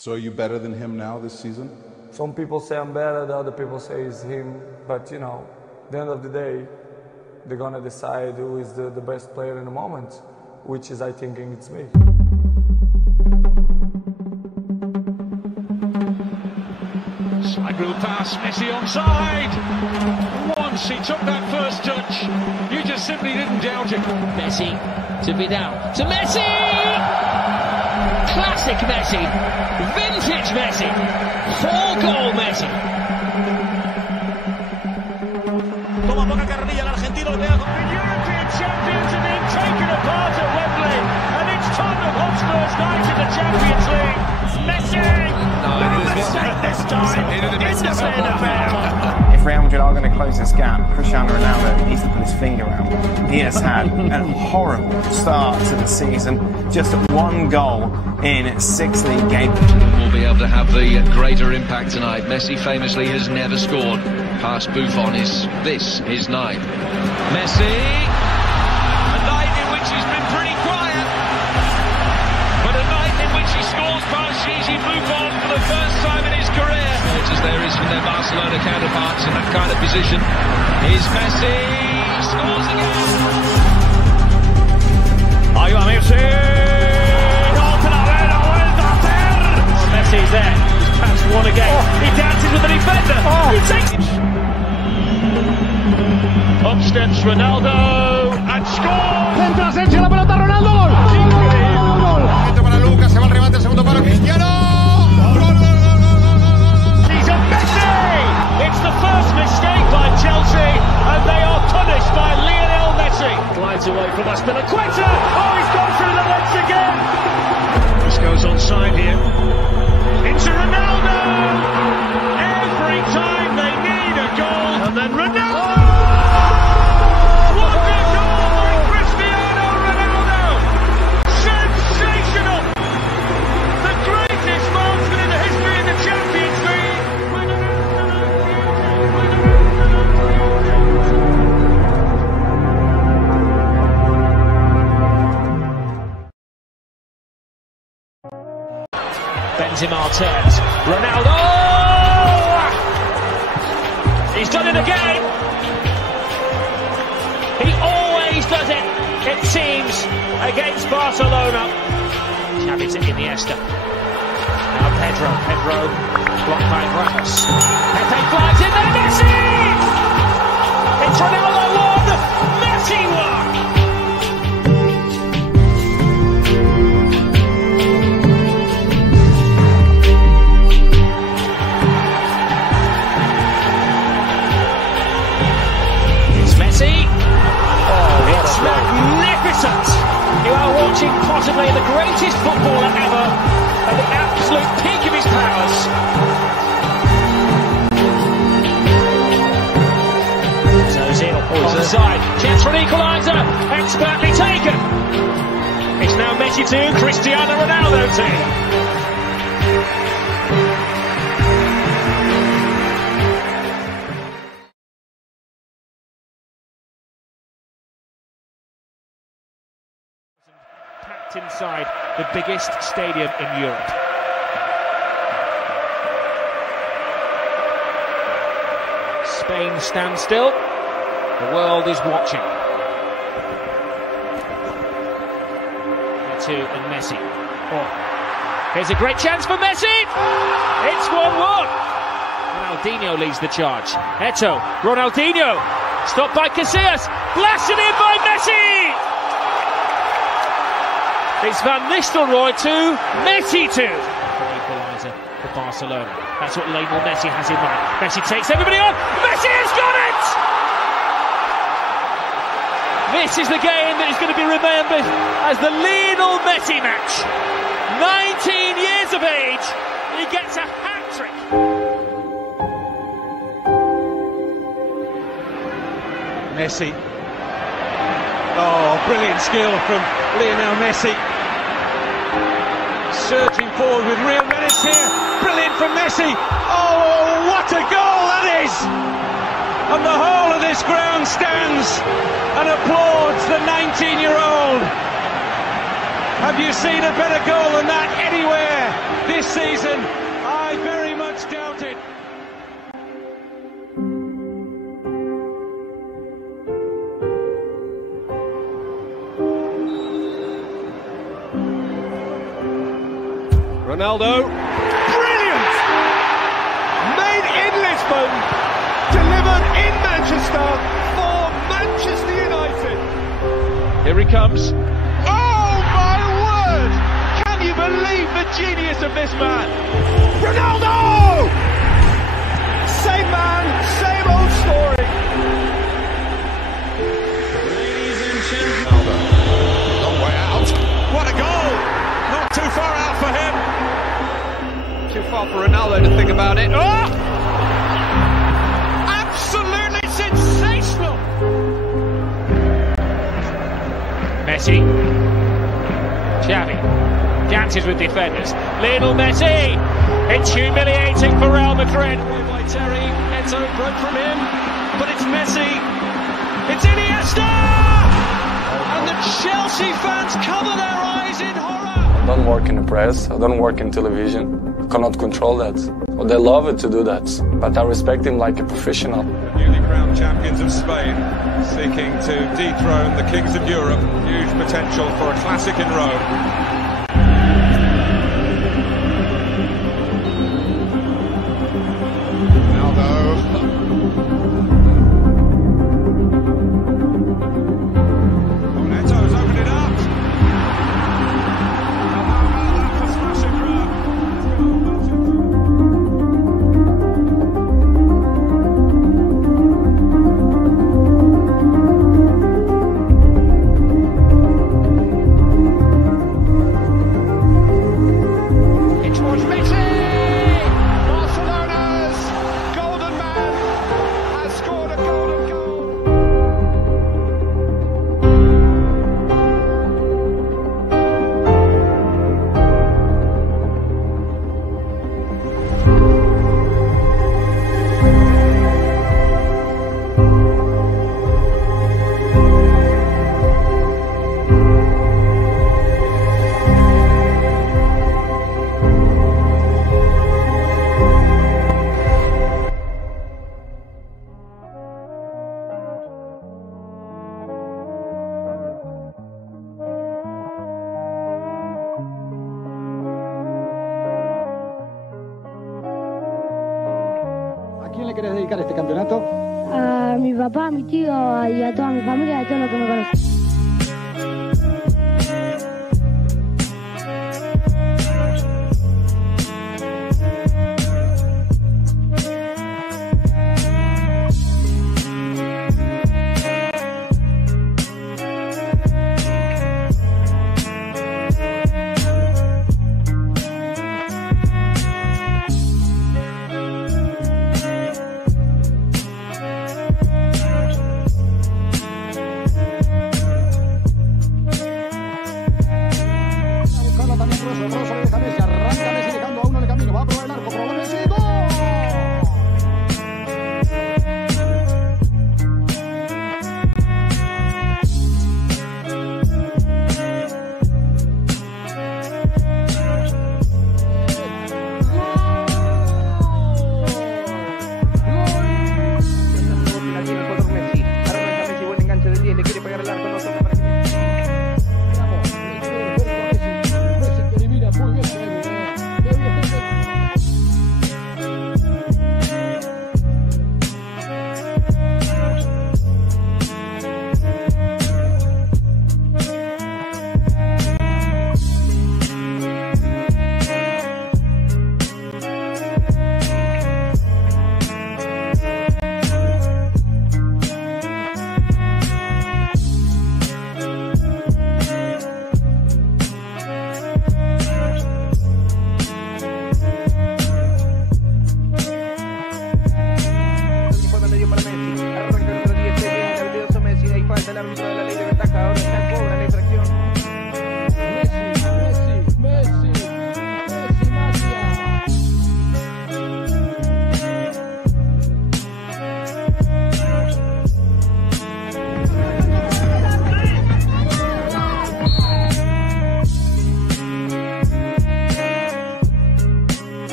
So are you better than him now this season? Some people say I'm better, the other people say it's him. But, you know, at the end of the day, they're going to decide who is the best player in the moment, which is, I think, it's me. Side-rule pass, Messi onside. Once he took that first touch, you just simply didn't doubt it. Messi to Vidal, to Messi! Classic Messi, vintage Messi, 4-goal Messi. Toma poca carrerilla el argentino, le pega con... The European champions are being taken apart at Wembley, and it's Tottenham Hotspur's night in the Champions League. Messi! No mistake this time in the centre. If Real Madrid are going to close this gap, Cristiano Ronaldo needs to put his finger out. He has had a horrible start to the season, just one goal in 6 league games. Will be able to have the greater impact tonight. Messi famously has never scored. Past Buffon is this his night. Messi, a night in which he's been pretty quiet, but a night in which he scores past Buffon for the first time in his career. As there is from their Barcelona counterparts in that kind of position. Here's Messi, scores again. Ahí va Messi. Otra vez la vuelta a hacer. Messi's there. He's passed one again. He dances with the defender. He takes it. Up steps Ronaldo and scores. Centra Asensio, la pelota Ronaldo. Gol. Gol. Para Lucas, se va el remate, el segundo palo, Cristiano. He's a Messi. It's the first mistake by Chelsea, and they are punished by Lionel Messi. Glides away from Aspilicueta. Oh, he's gone through the legs again. This goes onside here. Into Ronaldo. Every time they need a goal, and then Ronaldo. What a goal by Cristiano Ronaldo! Sensational! The greatest marksman in the history of the Champions League. Benzema turns. Ronaldo! He's done it again! He always does it, it seems, against Barcelona. Xavi to Iniesta. Now Pedro blocked by Ramos. Pepe flies in there, Messi! It's Ronaldo 1, Messi 1! Magnificent! You are watching possibly the greatest footballer ever at the absolute peak of his powers. So Ozil onside, chance for an equaliser, expertly taken. It's now Messi 2, Cristiano Ronaldo 2. Inside the biggest stadium in Europe. Spain stands still. The world is watching. Two and Messi. Oh, here's a great chance for Messi. It's 1-1. Ronaldinho leads the charge. Eto'o, Ronaldinho, stopped by Casillas, blasted in by Messi. It's Van Nistelrooy 2, Messi 2. Equaliser for Barcelona. That's what Lionel Messi has in mind. Messi takes everybody on. Messi has got it! This is the game that is going to be remembered as the Lionel Messi match. 19 years of age, he gets a hat-trick. Messi. Oh, brilliant skill from Lionel Messi. Surging forward with real menace here. Brilliant from Messi. Oh, what a goal that is! And the whole of this ground stands and applauds the 19-year-old. Have you seen a better goal than that anywhere this season? Ronaldo, brilliant! Made in Lisbon, delivered in Manchester for Manchester United. Here he comes. Oh my word! Can you believe the genius of this man? Ronaldo! Same man, same old story. Ladies and gentlemen. Long way out. What a goal! Not too far out for him. Too far for Ronaldo to think about it. Oh! Absolutely sensational! Messi. Xavi. Dances with defenders. Lionel Messi. It's humiliating for Real Madrid. By Terry. Eto broke from him. But it's Messi. It's Iniesta! And the Chelsea fans cover their eyes in horror. I don't work in the press, I don't work in television. I cannot control that. Well, they love it to do that, but I respect him like a professional. The newly crowned champions of Spain, seeking to dethrone the kings of Europe. Huge potential for a classic in Rome. ¿A quién le querés dedicar este campeonato? A mi papá, a mi tío y a toda mi familia, a todos los que me conocen.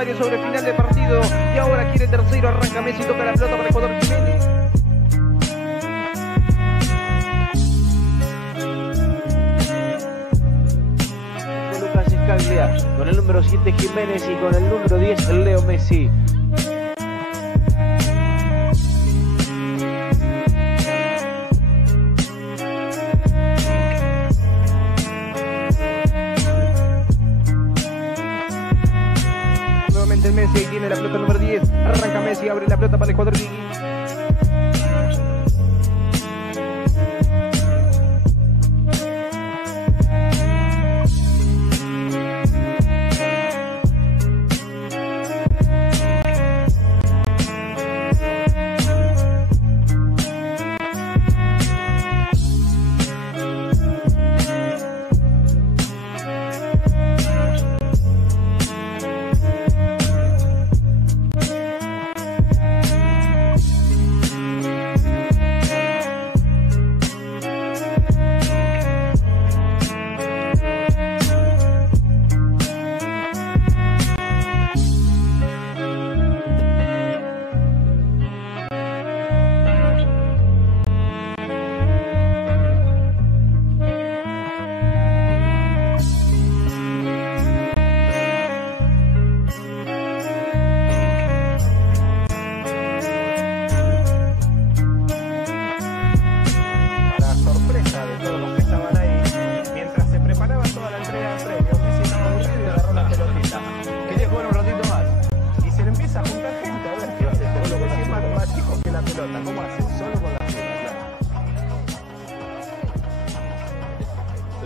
Rosario sobre el final del partido. Y ahora quiere tercero, arranca Messi, toca la pelota para el jugador Jiménez. Con el número 7 Jiménez y con el número 10 Leo Messi. Nuevamente Messi, tiene la pelota número 10. Arranca Messi, abre la pelota para el cuadro Gigi.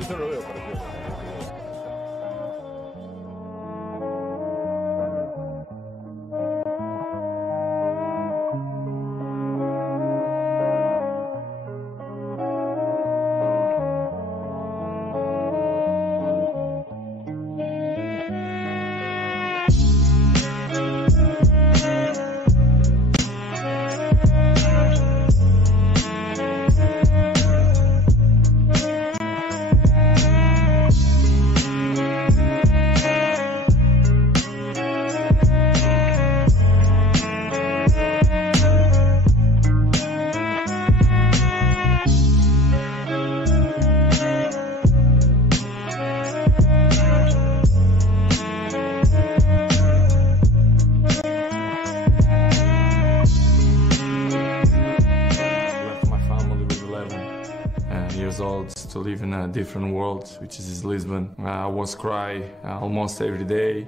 Yo lo veo parecido. Years old to live in a different world, which is Lisbon. I was cry almost every day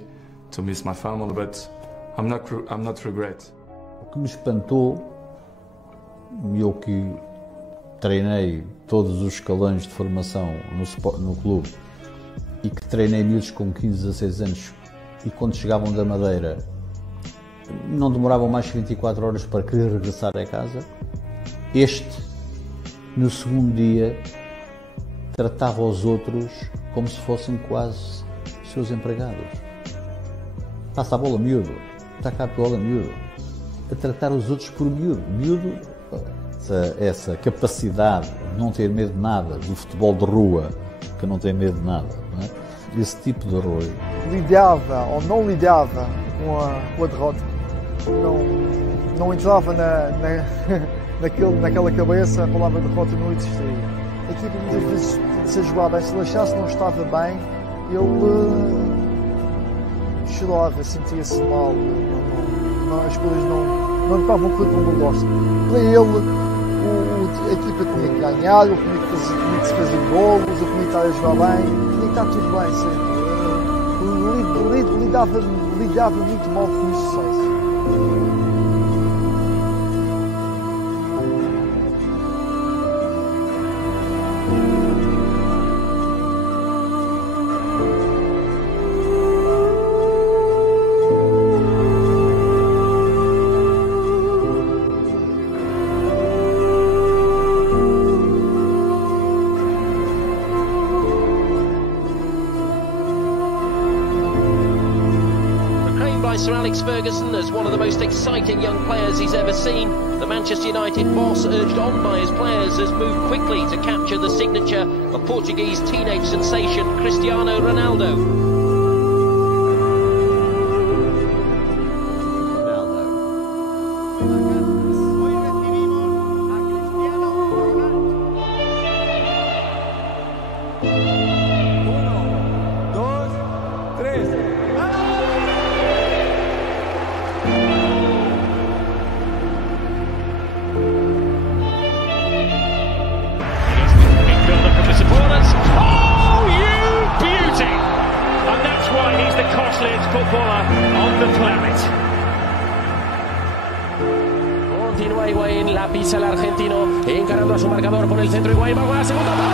to miss my family, but I'm not regret. O que me espantou, eu que treinei todos os escalões de formação no clube e que treinei miúdos com 15, 16 anos e quando chegavam da Madeira não demoravam mais de 24 horas para querer regressar a casa, este no segundo dia tratava os outros como se fossem quase seus empregados. Passa a bola, miúdo. Está cá a bola, miúdo. A tratar os outros por miúdo. Miúdo, essa capacidade de não ter medo de nada, do futebol de rua, que não tem medo de nada, não é? Esse tipo de herói. Lidava ou não lidava com a derrota. Não entrava naquela cabeça, a palavra derrota não existia. A equipa muitas vezes se jogar bem, se ele achasse que não estava bem, ele chorava, sentia-se mal, as coisas não estavam a correr como ele gosta. Para ele, a equipa tinha que ganhar, ele tinha que se fazer golos, ele tinha que estar a jogar bem, tinha que estar tudo bem sempre. Lidava muito mal com o sucesso. Sir Alex Ferguson as one of the most exciting young players he's ever seen. The Manchester United boss, urged on by his players, has moved quickly to capture the signature of Portuguese teenage sensation Cristiano Ronaldo. footballer on the planet. Continúa Higuaín, la pisa el argentino, encarando a su marcador por el centro. Higuaín va con la segunda palo.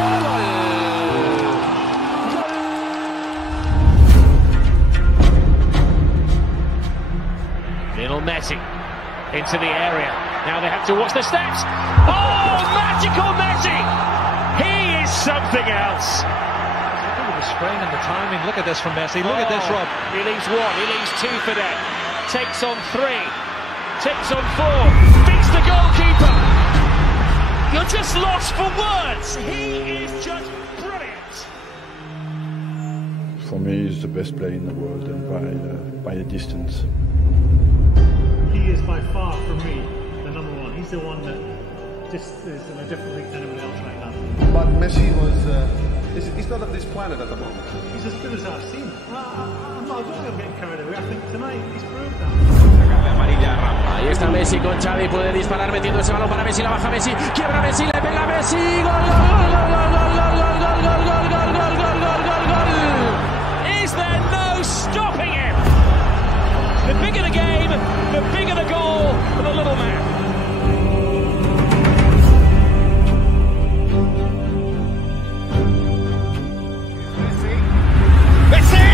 Lionel Messi into the area. Now they have to watch the steps. Oh, magical Messi! He is something else. Look at the strain and the timing. Look at this from Messi. Look at this, Rob. He leaves one. He leaves two for that. Takes on three. Takes on four. Beats the goalkeeper. You're just lost for words. He is just brilliant. For me, he's the best player in the world, and by a distance. He is by far, for me, the number one. He's the one that just is in a different league than anyone else right now. But Messi he's not of this planet at the moment. He's as good as I've seen. I don't think I'm getting carried away. I think tonight he's proved that. Ahí está Messi con Xavi, puede disparar metiendo ese balón para Messi, la baja Messi, quiebra Messi, le pega Messi, gol, gol, gol. Is there no stopping him? The bigger the game, the bigger the goal for the little man. Messi!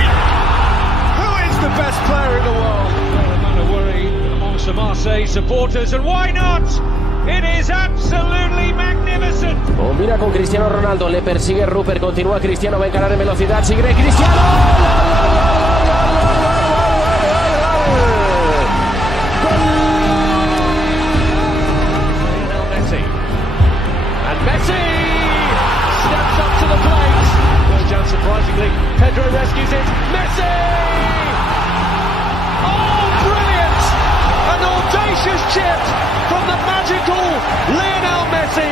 Who is the best player in the world? No amount of worry amongst the Marseille supporters, and why not? It is absolutely magnificent. Combina con Cristiano Ronaldo, le persigue Rupert, continúa Cristiano, va a encarar en velocidad, sigue Cristiano. Messi steps up to the plate. Goes down surprisingly. Pedro rescues it. Messi! Oh, brilliant! An audacious chip from the magical Lionel Messi,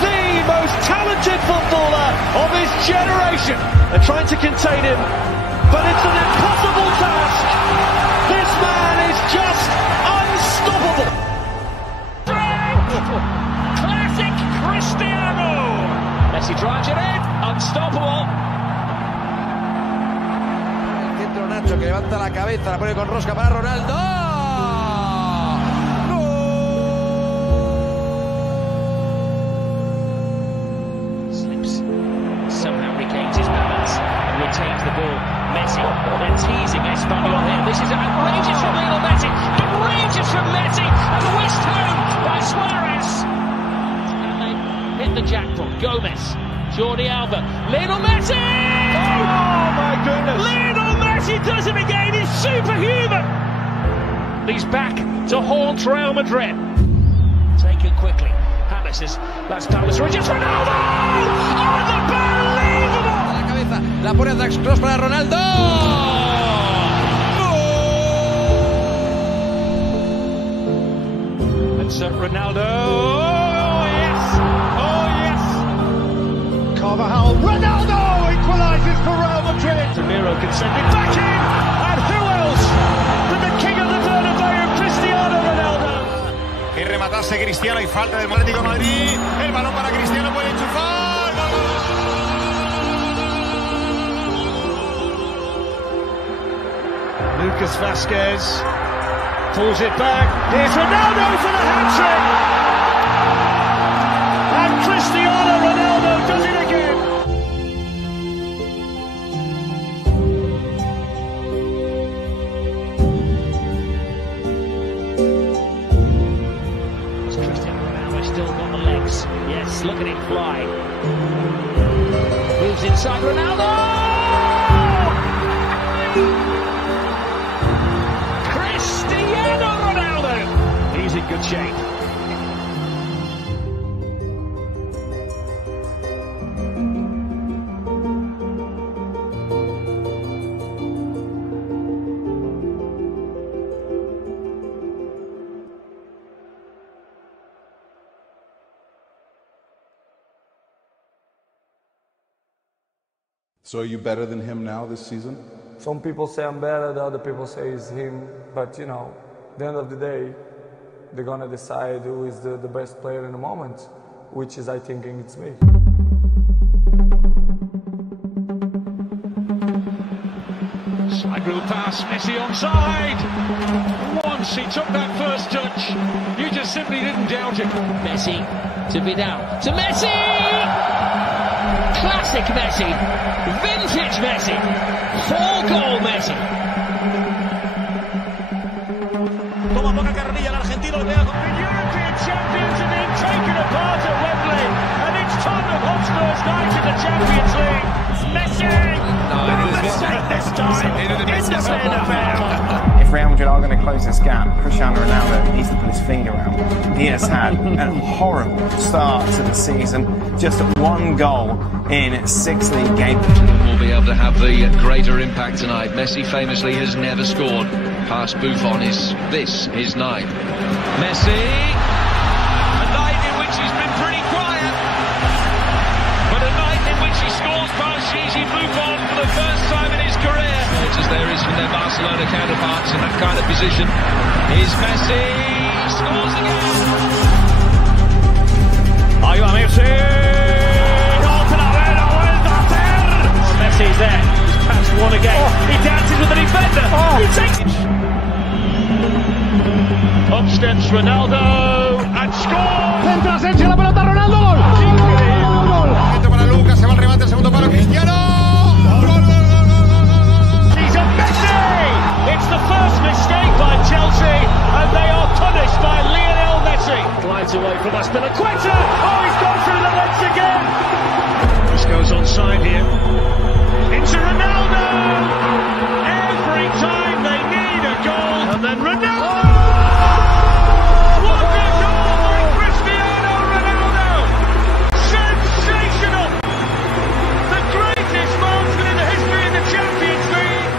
the most talented footballer of his generation. They're trying to contain him, but it's an impossible task. This man is just unstoppable. Classic Cristiano! Messi drives it in, unstoppable. El centro Nacho que levanta la cabeza, la pone con rosca para Ronaldo. Slips, somehow regains his balance and retains the ball. Messi, they're teasing Espanyol here. This is outrageous from Lionel Messi. Outrageous from Messi, and whisked home by Suarez. Hit the jackpot. Gomez, Jordi Alba, Lionel Messi! Oh my goodness! Lionel Messi does it again. He's superhuman. He's back to haunt Real Madrid. Taken quickly. James, that's Thomas Rodgers. Ronaldo! Unbelievable! La cabeza, la pone a Dax Cross para Ronaldo. It's Ronaldo. Carvajal, Ronaldo equalises for Real Madrid. Zamiro can send it back in, and who else than the king of the Bernabeu, Cristiano Ronaldo. Que rematase Cristiano y falta del Atlético de Madrid. El balón para Cristiano, puede enchufar. Lucas Vázquez pulls it back. Here's Ronaldo for the hat-trick. And Cristiano Ronaldo does it again. Cristiano Ronaldo still got the legs. Yes, look at him fly. Moves inside Ronaldo. Cristiano Ronaldo. He's in good shape. So are you better than him now this season? Some people say I'm better, the other people say it's him. But, you know, at the end of the day, they're going to decide who is the best player in the moment, which is, I think, it's me. Side rule pass. pass, Messi onside. Once he took that first touch, you just simply didn't doubt it. Messi to Vidal, to Messi! Classic Messi, vintage Messi, 4-goal Messi. Toma poca carrerilla el argentino. The European champions are being taken apart at Wembley, and it's Tottenham Hotspur's night in the Champions League. Messi! If Real Madrid are going to close this gap, Cristiano Ronaldo needs to put his feet around. He has had a horrible start to the season, just one goal in 6 league games. Will be able to have the greater impact tonight. Messi famously has never scored. Past Buffon is this his night. Messi, a night in which he's been pretty quiet, but a night in which he scores past ahh-shee-kal Buffon for the first time in his career. As there is from their Barcelona counterparts in that kind of position. Here's Messi, scores again. Ahí va Messi. Otra vez la vuelta a hacer. Messi's there. He's passed one again. He dances with the defender. He takes it. Up steps Ronaldo and scores. Entra Asensio, la pelota Ronaldo, gol. Gol. Para Lucas, se va el remate, segundo palo, Cristiano. He's a Messi! It's the first mistake by Chelsea, and they are punished by Lionel Messi. Glides away from Aspilicueta. Oh, he's gone through the legs again. This goes onside here. Into Ronaldo! Every time they need a goal, and then Ronaldo! What a goal by Cristiano Ronaldo! Sensational! The greatest marksman in the history of the Champions League!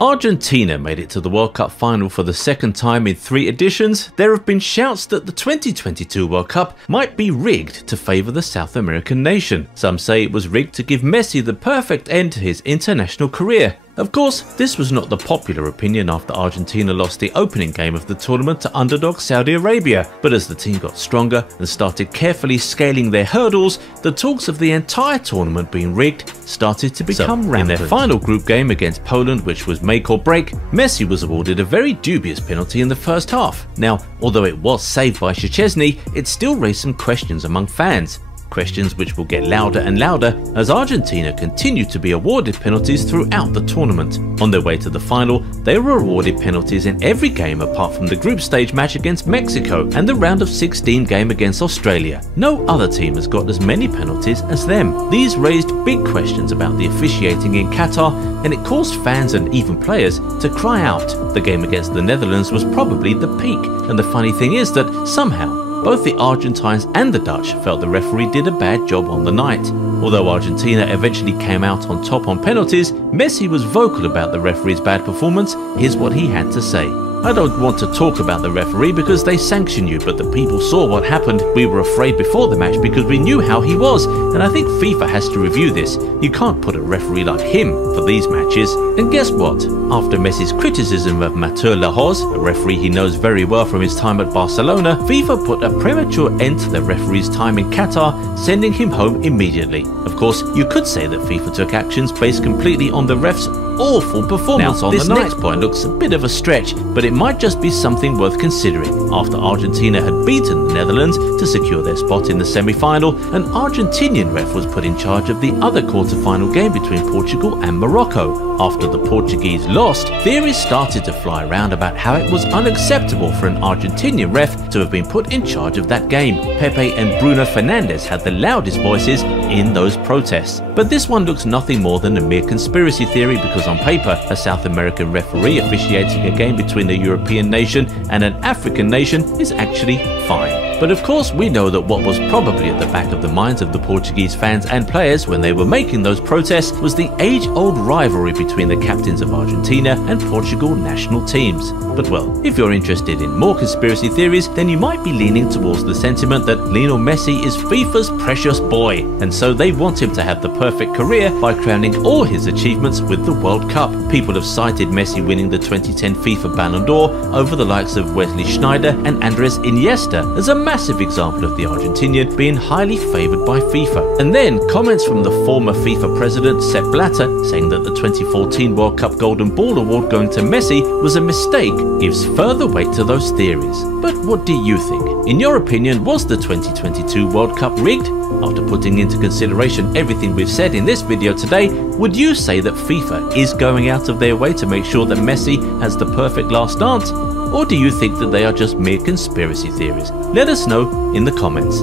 Argentina made it to the World Cup final for the second time in 3 editions. There have been shouts that the 2022 World Cup might be rigged to favour the South American nation. Some say it was rigged to give Messi the perfect end to his international career. Of course, this was not the popular opinion after Argentina lost the opening game of the tournament to underdog Saudi Arabia, but as the team got stronger and started carefully scaling their hurdles, the talks of the entire tournament being rigged started to become rampant. In their final group game against Poland, which was make or break, Messi was awarded a very dubious penalty in the first half. Now, although it was saved by Szczesny, it still raised some questions among fans. Questions which will get louder and louder as Argentina continue to be awarded penalties throughout the tournament. On their way to the final, they were awarded penalties in every game apart from the group stage match against Mexico and the round of 16 game against Australia. No other team has got as many penalties as them. These raised big questions about the officiating in Qatar, and it caused fans and even players to cry out. The game against the Netherlands was probably the peak, and the funny thing is that somehow both the Argentines and the Dutch felt the referee did a bad job on the night. Although Argentina eventually came out on top on penalties, Messi was vocal about the referee's bad performance. Here's what he had to say. I don't want to talk about the referee because they sanction you, but the people saw what happened. We were afraid before the match because we knew how he was, and I think FIFA has to review this. You can't put a referee like him for these matches. And guess what? After Messi's criticism of Mathieu Lahoz, a referee he knows very well from his time at Barcelona, FIFA put a premature end to the referee's time in Qatar, sending him home immediately. Of course, you could say that FIFA took actions based completely on the ref's awful performance on the night. This next point looks a bit of a stretch, but it might just be something worth considering. After Argentina had beaten the Netherlands to secure their spot in the semi-final, an Argentinian ref was put in charge of the other quarter-final game between Portugal and Morocco. After the Portuguese lost, theories started to fly around about how it was unacceptable for an Argentinian ref to have been put in charge of that game. Pepe and Bruno Fernandes had the loudest voices in those protests. But this one looks nothing more than a mere conspiracy theory, because on paper, a South American referee officiating a game between a European nation and an African nation is actually fine. But of course we know that what was probably at the back of the minds of the Portuguese fans and players when they were making those protests was the age-old rivalry between the captains of Argentina and Portugal national teams. But well, if you're interested in more conspiracy theories, then you might be leaning towards the sentiment that Lionel Messi is FIFA's precious boy, and so they want him to have the perfect career by crowning all his achievements with the World Cup. People have cited Messi winning the 2010 FIFA Ballon d'Or over the likes of Wesley Sneijder and Andres Iniesta as a massive example of the Argentinian being highly favoured by FIFA. And then comments from the former FIFA president Sepp Blatter saying that the 2014 World Cup Golden Ball award going to Messi was a mistake gives further weight to those theories. But what do you think? In your opinion, was the 2022 World Cup rigged? After putting into consideration everything we've said in this video today, would you say that FIFA is going out of their way to make sure that Messi has the perfect last dance? Or do you think that they are just mere conspiracy theories? Let us know in the comments.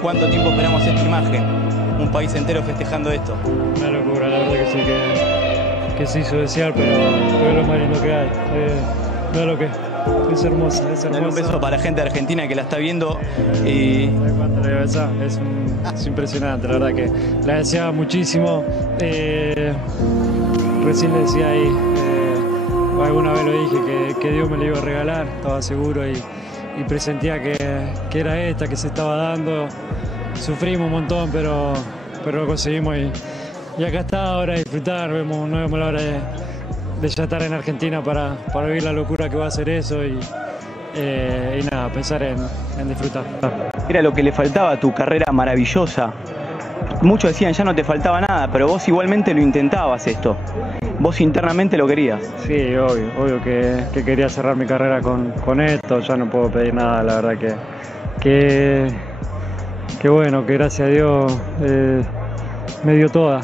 ¿Cuánto tiempo esperamos esta imagen? Un país entero festejando esto. Una locura, la verdad que sí, que se hizo desear, pero es lo más lindo que hay. No lo que es hermosa, es hermosa. Dale un beso para la gente de Argentina que la está viendo. Y... Es impresionante, la verdad que la deseaba muchísimo. Recién le decía ahí, alguna vez lo dije, que Dios me la iba a regalar, estaba seguro y presentía que era esta, que se estaba dando. Sufrimos un montón, pero lo conseguimos y acá está ahora a disfrutar. No vemos la hora de ya estar en Argentina para vivir la locura que va a ser eso y nada, pensar en disfrutar. Era lo que le faltaba a tu carrera maravillosa. Muchos decían ya no te faltaba nada, pero vos igualmente lo intentabas esto. Vos internamente lo querías. Sí, obvio que quería cerrar mi carrera con esto. Ya no puedo pedir nada, la verdad que bueno, que gracias a Dios me dio toda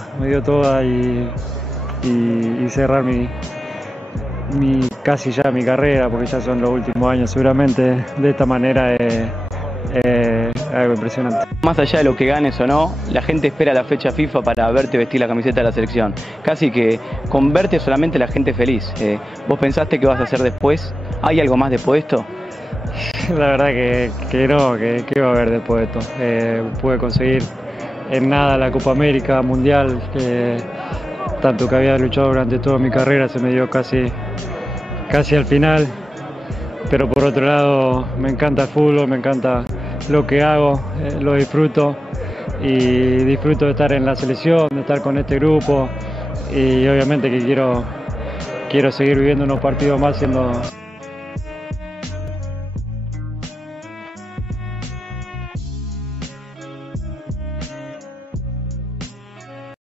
y cerrar casi ya mi carrera, porque ya son los últimos años seguramente, de esta manera es algo impresionante. Más allá de lo que ganes o no, la gente espera la fecha FIFA para verte vestir la camiseta de la selección. Casi que con verte solamente la gente feliz. ¿Vos pensaste que vas a hacer después? ¿Hay algo más después de esto? La verdad que no, que va a haber después de esto. Pude conseguir en nada la Copa América, Mundial, tanto que había luchado durante toda mi carrera, se me dio casi al final. Pero por otro lado, me encanta el fútbol, me encanta lo que hago, lo disfruto y disfruto de estar en la selección, de estar con este grupo y obviamente que quiero seguir viviendo unos partidos más siendo